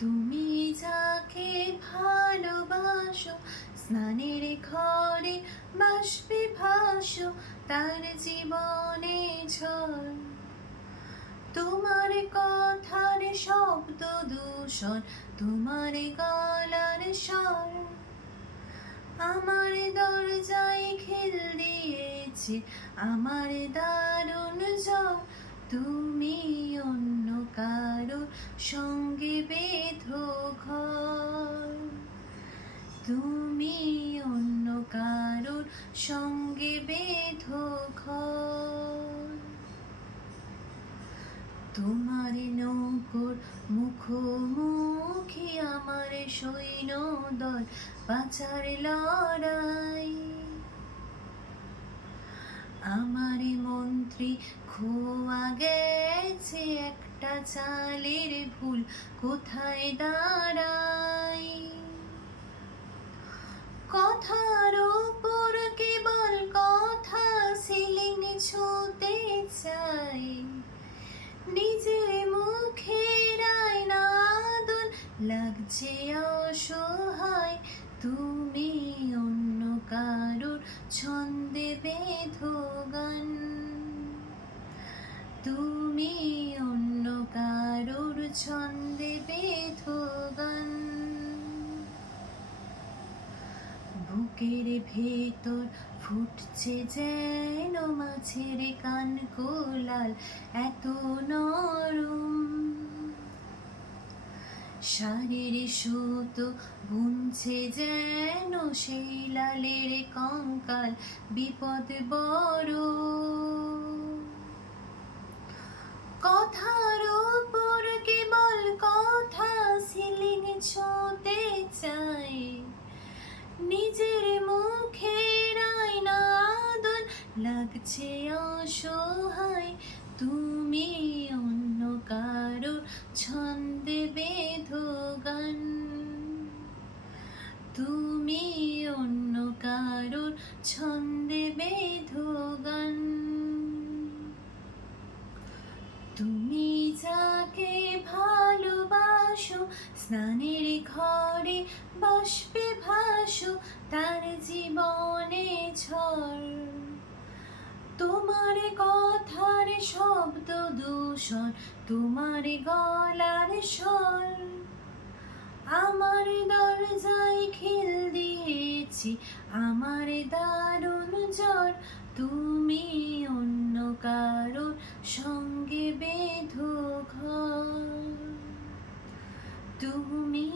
তুমি যাকে ভালোবাসো, স্নানের ঘরে বাষ্পে ভাসো, তার জীবনে ঝড়। তোমার কথার শব্দ দূষণ, তোমার গলার স্বর আমার দরজায় খিল দিয়েছে, আমার দারুণ জ্বর। তুমি অন্য কারো সঙ্গে বেঁধো ঘর, তুমি অন্য কারোর সঙ্গে বেঁধো ঘর। তোমার নৌকোর মুখোমুখি আমার সৈন্যদল, বাঁচার লড়াই। আমার মন্ত্রী খোয়া গেছে, একটা চালের ভুল কোথায় দাঁড়াই। কথার ওপর কেবল কথা, সিলিং ছুঁতে চাই। নিজের মুখের আয়না আদল লাগছে অসহায়। তুমি অন্য কারোর ছন্দে বেঁধো গান, তুমি অন্য কারোর ছন্দে বেঁধো গান। বুকের ভেতর ফুটছে যেন মাছের কান কোলাল, এত নরম। শাড়ির সুতো বুনছে যেন সেই লালের কঙ্কাল, বিপদ বড়। কথার ওপর কেবল কথা, সিলিং ছুঁতে চাই। নিজের মুখের আয়না আদল লাগছে অসহায়। তুমি অন্য কারোর ছন্দে বেঁধো গান, তুমি অন্য কারোর ছন্দে বেঁধো গান। তুমি যাকে ভালোবাসো, স্নানের ঘরে বাষ্পে ভাসো, তার জীবনে ঝড়। তোমার কথার শব্দ দূষণ, তোমার গলার স্বর আমার দরজায় খিল দিয়েছি, আমার দারুণ জ্বর। তুমি অন্য কারোর সঙ্গে বেঁধো ঘর, তুমি